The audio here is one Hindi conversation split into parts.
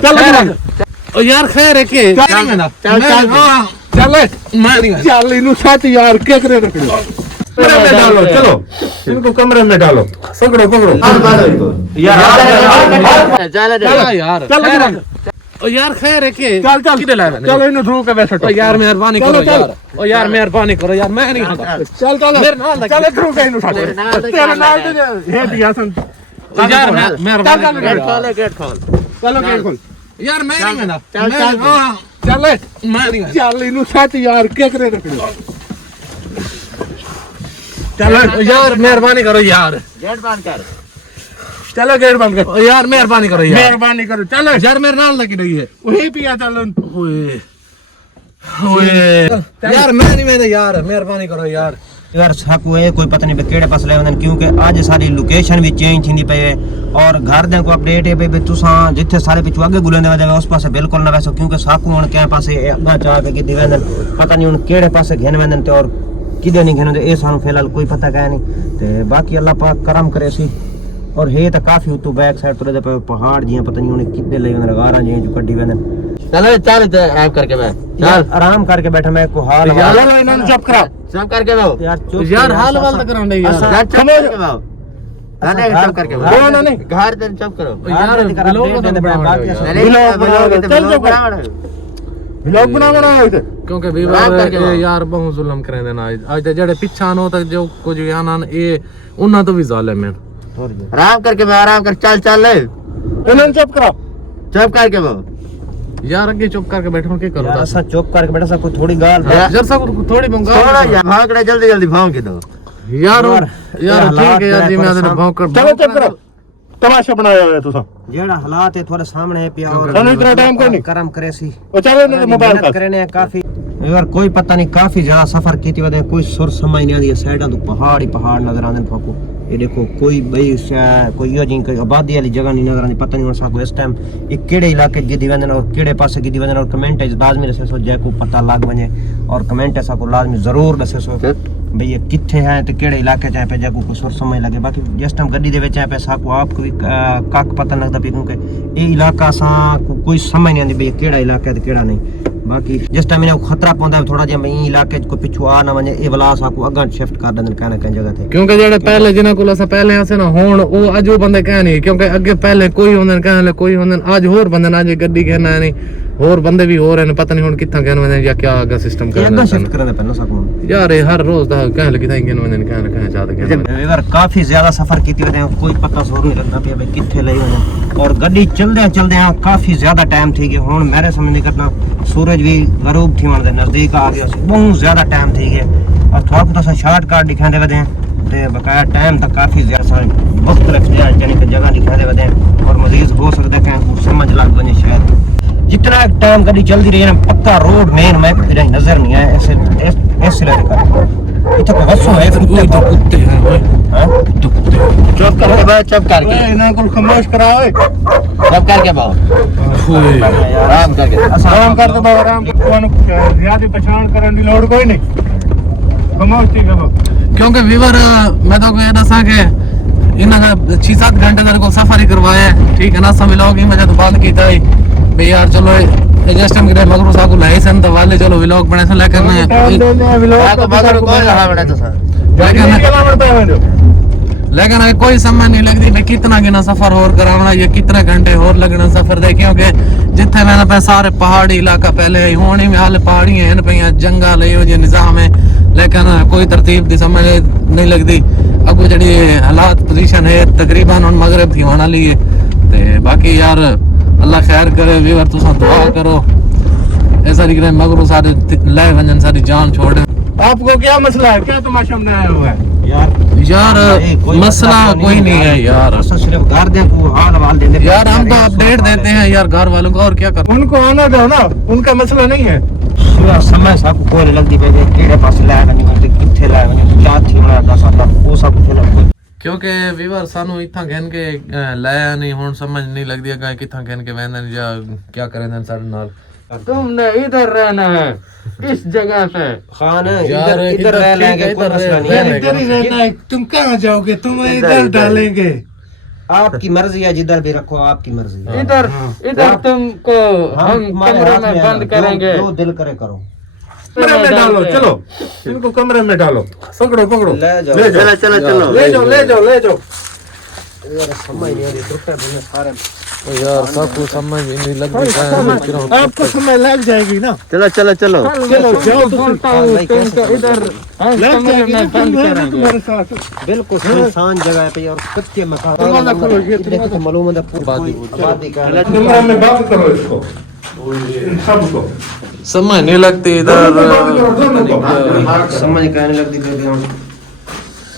चल ओ यार खैर है के चल चल चल इनु साथ यार क्या करे कमरे में डालो चलो इनको कमरे में डालो पकड़ो पकड़ो यार चल ओ यार खैर है के चल चल किधर लाया चलो इन्हें धो के बैठो ओ यार मेहरबानी करो यार ओ यार मेहरबानी करो यार मैं नहीं खाता चल चल मेरे नाल चल धो के इन्हें साथ तेरे नाल तो हे दिया सन यार मेहरबानी गेट खोल चलो गेट खोल यार मैं नहीं खाता चल चल चल मैं नहीं चल इन्हें साथ यार क्या करे चलो यार मेहरबानी करो यार गेट बंद कर चलो गेट बंद कर यार मेहरबानी करो यार मेहरबानी करो चलो यार मेरे नाल लगी रही है वही पिया चलो ओए ओए यार मैं नहीं मैं यार मेहरबानी करो यार यार साकू है कोई पता नहीं केड़े पास ले वंदन क्योंकि आज सारी लोकेशन भी चेंज थींदी पे और घर दे को अपडेट है बे तुसा जिथे सारे पिछु आगे गुलेंदे वदे उस पासे बिल्कुल ना वैसो क्योंकि साकू हुन के पासे अगा चाह के गिदी वंदन पता नहीं हुन केड़े पासे घेन वंदन ते और किदे नहीं घेन ए सानु फिलहाल कोई पता का नहीं ते बाकी अल्लाह पाक करम करे सी और हे तो काफी उतो बैक साइड तुरे पे पहाड़ जी पता नहीं उन्हें कितने ले वंदन गारा जी जो कड्डी वंदन चलो चल ऐप करके मैं यार आराम करके बैठा मैं को हाल यार इन्होंने चुप करा सब करके दो यार चुप यार हाल वाल तो करांडे यार चुप करके दो अरे चुप करके नहीं नहीं घर दिन चुप करो यार लोग व्लॉग बना क्योंकि विवाह यार बहुत जुल्म करे देना आज जेड़े पिछा नो तक जो कुछ याना ए उन्ना तो भी जालिम है आराम करके मैं आराम कर चल चल इन्होंने चुप करा चुप करके वो यार आगे चुप करके बैठो क्या करो ऐसा चुप करके बैठा सब कोई थोड़ी गाल यार सब थोड़ी थोड़ा यार भागड़ा जल्दी जल्दी भाग के दो यार यार ठीक है यार जी मैं तेरे भाग कर चलो चुप करो तमाशा बनाया है तुसा जेड़ा हालात है थोड़े सामने है पिया और चलो इतना टाइम कोई नहीं करम करे सी ओ चलो इन्होंने मोबाइल का करने काफी यार कोई पता नहीं काफी ज्यादा सफर कीती वदे कोई सुर समझ नहीं आंदी साइडां तो पहाड़ ही पहाड़ नजर आंदे फाको ये देखो कोई बई कोई यो जी कोई आबादी वाली जगह नहीं नजर आंदी पता नहीं साको इस टाइम ये केड़े इलाके गिदी वंदन और केड़े पासे गिदी वंदन और कमेंट है लाजमी दसे सो जैको पता लग वने और कमेंट है साको लाजमी जरूर दसे सो भई ये किथे है ते केड़े इलाके चाहे पे जैको को सुर समझ लगे बाकी जिस टाइम गड्डी दे विच है पे साको आपको भी काक पता लगदा पे क्योंकि ये इलाका सा कोई समझ नहीं आंदी भई केड़ा इलाका ते केड़ा नहीं बाकी जिस टाइम इन्हें खतरा पौंदा थोड़ा जिहा मैं इलाके को पिछु आ ना वने ए वला साको अगा शिफ्ट कर देन कहना कहीं जगह थे क्योंकि जेड़े पहले जिना कोल असा पहले आसे ना होण ओ अज वो बंदे कह नहीं क्योंकि अगे पहले कोई होंदन कहले कोई होंदन आज होर बंदे आज गड्डी कहना नहीं और बंदे भी हो रहे हैं पता नहीं हुन किथा कहन वने या क्या आगे सिस्टम करना शिफ्ट करने पे ना साको यार हर रोज दा कह लगे था कहन वने कहना कह चाहते कहन यार काफी ज्यादा सफर कीती वदे कोई पता सोर नहीं लगदा पे भाई किथे लई वने और गड्डी चलदे चलदे काफी ज्यादा टाइम थी गया हुन मेरे समझ नहीं करना सूरज भी गरूब थी वने नजदीक आ गया बहुत ज्यादा टाइम थी गया और थोड़ा तो शॉर्टकट दिखांदे वदे ते बकाया टाइम तक काफी ज्यादा वक्त रख दिया यानी कि जगह दिखांदे वदे और मजीद हो सकता है कि समझ लग बने शायद जितना टाइम गड्डी चलती रही है ना पक्का रोड मेन मैप फिर नजर नहीं आया ऐसे लगे कर इतना बसो है कुत्ते हैं ओए हां चुप करके भाई चुप करके इना को खामोश करा ओए चुप करके भाओ आराम करके आराम कर दो आराम कोन ज्यादा पहचान करन दी लोड कोई नहीं खामोश ठीक है क्योंकि वीवर मैं तो कहना सा के इन्हां 6-7 घंटे तेरे को सफर ही करवाया ठीक है ना सब लोग ही मैं तो बात कीता है भाई यार चलो एडजस्ट हम करे मगर साको लाइसेंस तो वाले चलो व्लॉग बने से लेकर मैं व्लॉग मगर कौन रहा बड़ा तो सर लेकिन कोई समझ नहीं लगती भाई कितना गिना सफर और करावना ये कितने घंटे और लगना सफर दे क्योंकि जिथे मैंने पे सारे पहाड़ी इलाका पहले होनी में हाल पहाड़ी है पे जंगल है जो निजाम है लेकिन कोई तरतीब दी समझ नहीं लगती अब जड़ी हालात पोजीशन है तकरीबन उन मगरिब थी होना लिए ते बाकी यार अल्लाह खैर करे व्यूअर तुसा दुआ करो ऐसा दिख रहा है मगरू सारे ले वंजन सारी जान छोड़ आपको क्या मसला है क्या तमाशा बनाया हुआ है यार मसला कोई नहीं है यार सिर्फ घर दे को हाल वाल देंगे यार हम तो अपडेट देते हैं यार घर वालों को और क्या कर उनको आना दो ना उनका मसला नहीं है पूरा समय सब कोई लगदी पे केड़े पास लाया नहीं किथे लाया नहीं क्या थी ना 10 साल वो सब थे लग क्योंकि व्यूअर सानू इथा घेन के लाया नहीं हुन समझ नहीं लगदी है किथा घेन के वेंदन या क्या करेंदन साडे नाल तुमने इधर रहना है इस जगह पे खान इधर रह लेंगे कोई मसला नहीं है इधर ही रहना है तुम कहां जाओगे तुम्हें इधर डालेंगे आपकी मर्जी है, जिधर भी रखो आपकी मर्जी है। इधर इधर तुमको हम तुम्हारे कमरे हाथ में है, बंद करेंगे। जो दिल करे करो। कमरे में डालो, चलो इनको कमरे में डालो, पकड़ो पकड़ो, ले जाओ। ले जाओ, चलो ले जाओ, ले जाओ, ले जाओ। यार समझ नहीं आ रही, रुपए बने सारे। ओ यार सब कुछ समझ ही नहीं लग रही। आपको समय लग जाएगी ना, चलो चलो चलो चलो जाओ, बोलता हूँ तुमको इधर हम लग कमरे जाएगी में तुम बंद रहना करेंगे। तुम्हारे साथ। बिल्कुल सुनसान जगह पे और कच्चे मकान। दरवाजा खोलो, ये देखो तो मालूम है आबादी आबादी का कमरे में बंद करो इसको, इन सबको समझ नहीं लगती इधर। बंद करो दोनों को। समझ कहने लगती बेबी हम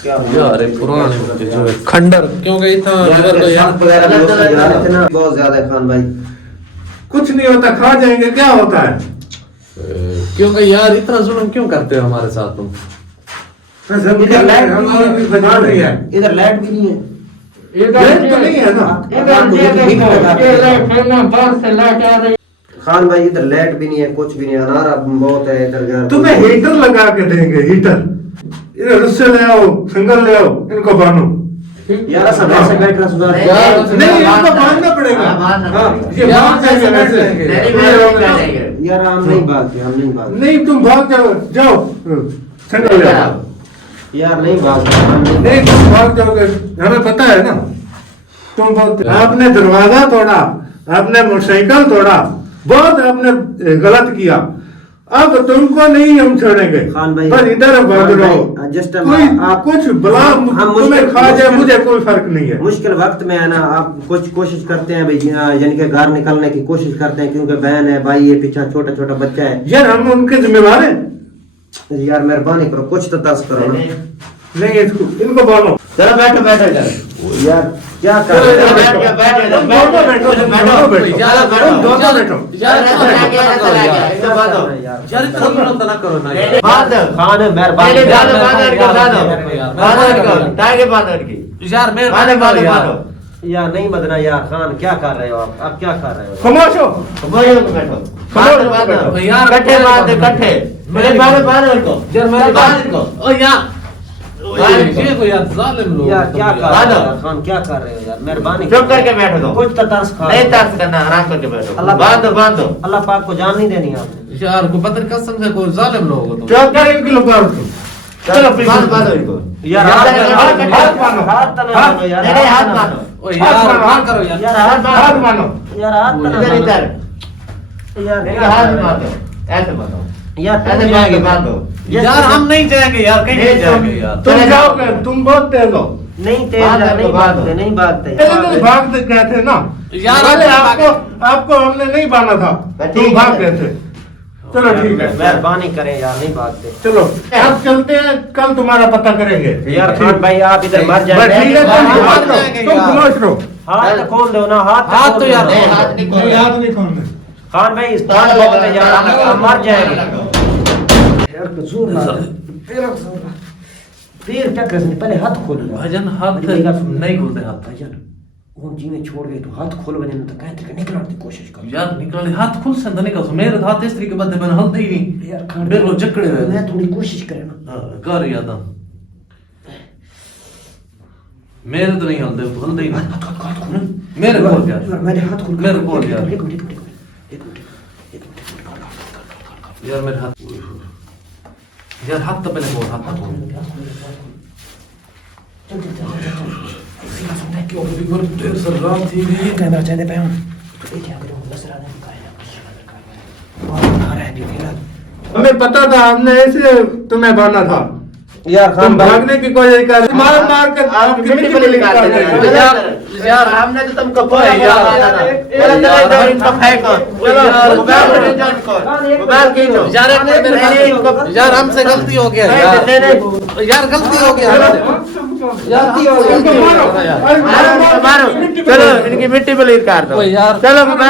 क्या यार ये पुराने जो है खंडर क्योंकि इतना इधर तो यार इतना बहुत ज्यादा है खान भाई। कुछ नहीं होता, खा जाएंगे, क्या होता है। क्योंकि यार इतना जुल्म क्यों करते हो हमारे साथ तुम? इधर लाइट हमारी बजा रही है, इधर लाइट भी नहीं है। लाइट तो नहीं है ना। बाहर से लाइट आ रही। खान भाई इधर लाइट भी नहीं है, कुछ भी नहीं, अनारा बहुत है इधर यार। तुम्हें हीटर लगा के देंगे, हीटर। इधर रस्से ले आओ, सिंगल ले आओ, इनको बांधो। यार ऐसा वैसे बैठ रहा सुधार नहीं, इनको बांधना पड़ेगा। हाँ, ये भाग जाएंगे वैसे। यार हम नहीं भागते, हम नहीं भागते नहीं, तुम भाग जाओ, जाओ सिंगल ले आओ। यार नहीं भागते हम नहीं। नहीं, तुम भाग जाओगे, हमें पता है ना। तुम बहुत आपने दरवाजा तोड़ा, आपने मोटरसाइकिल तोड़ा, बहुत आपने गलत किया। अब तुमको नहीं हम छोड़ेंगे। खान भाई पर इधर भाग रहो, जिस टाइम कोई आप कुछ बला तुम्हें खा जाए, मुझे कोई फर्क नहीं है। मुश्किल वक्त में है ना, आप कुछ कोशिश करते हैं भाई, यानी कि घर निकलने की कोशिश करते हैं, क्योंकि बहन है, भाई है, पीछे छोटा छोटा बच्चा है। यार हम उनके जिम्मेवार हैं। यार मेहरबानी करो, कुछ तो दस करो ना। नहीं, इनको बोलो। चलो बैठो बैठो यार क्या कर चलो, रहे हो? बैठो, तुम दोनों बैठो, तुम दोनों बैठो, तुम दोनों बैठो। यार इतना जुल्म तो ना करो ना यार। खान मेहरबानी यार मेहरबानी करो यार। यार नहीं बदना यार। खान क्या कर रहे हो आप क्या कर रहे हो? खामोश हो। यार ओ यार ये को यार जालिम लोग। यार क्या कर रहे हो खान, क्या कर रहे हो यार? मेहरबानी चुप करके बैठो दो। कुछ तो तरस खा। नहीं तरस करना, आराम करके बैठो। अल्लाह बांधो बांधो। अल्लाह पाक को जान नहीं देनी आपने। यार को पता नहीं कसम से कोई जालिम लोग हो तुम। चुप कर, इनकी लुकार तुम। चलो बांध बांधो इनको। यार हाथ मानो, हाथ तो ना मानो यार। नहीं हाथ मानो। ओ यार मार करो यार। यार हाथ मानो। यार हाथ तो ना इधर मानो। इधर यार इनके हाथ में बांधो, ऐसे बांधो, यार ऐसे जाएंगे बांधो। यार हम नहीं जाएंगे यार, कहीं नहीं जाएंगे यार। तुम जाओगे, तुम बहुत तेज हो। नहीं तेज यार, नहीं भागते नहीं भागते पहले तो भाग गए थे ना यार, पहले हम आपको हमने नहीं बांधा था, तुम भाग गए थे। चलो ठीक है, मेहरबानी करें यार, नहीं भागते। चलो अब चलते हैं, कल तुम्हारा पता करेंगे। यार खान भाई आप इधर मर बस जाएंगे। ठीक है, हाथ तुम जाएंगे तुम यार। खामोश रहो। हाथ तो खोल दो ना, हाथ हाथ खोल तो दो यार ना। नहीं, हाथ नहीं खोलना। नहीं, हाथ नहीं खोलने। खान भाई इस तार बहुत है यार, हम मर जाएंगे। यार जोर लगा, पैर टकरा से पहले हाथ खोल लो। भजन हाथ नहीं खोलते हाथ। भजन वो जी में छोड़ गए तो हाथ खोल बने तो कहते कि निकलने की कोशिश कर। यार निकले हाथ खुल से निकल सो मेरे हाथ इस तरीके बंदे मैंने हलते ही नहीं यार खान मेरे को जकड़े हुए मैं थोड़ी कोशिश करे ना। कर याद मेरे तो नहीं हलते, तो हलते ही नहीं मेरे खोल यार, मैंने हाथ खोल मेरे खोल यार। एक मिनट यार मेरे हाथ यार, हाथ तो पहले खोल, हाथ तो खोल। क्यों भी बार देर से रात थी भी कैमरा चले पे हूं ये क्या करूं? बस रहा नहीं का है रहा है। हमें पता था, हमने ऐसे तुम्हें बांधा था। यार तुम भागने की कोशिश कर, मार मार कर आपकी मिट्टी पे निकाल देंगे। यार हमने तो तुमको बोला यार, चलो चलो इधर इनको फेंको। चलो मोबाइल ले जाओ इनको, मोबाइल खींचो। यार हमसे गलती हो गया यार, यार गलती हो गया मारो, चलो इनकी मिट्टी पे लीक कर दो। यार चलो मोबाइल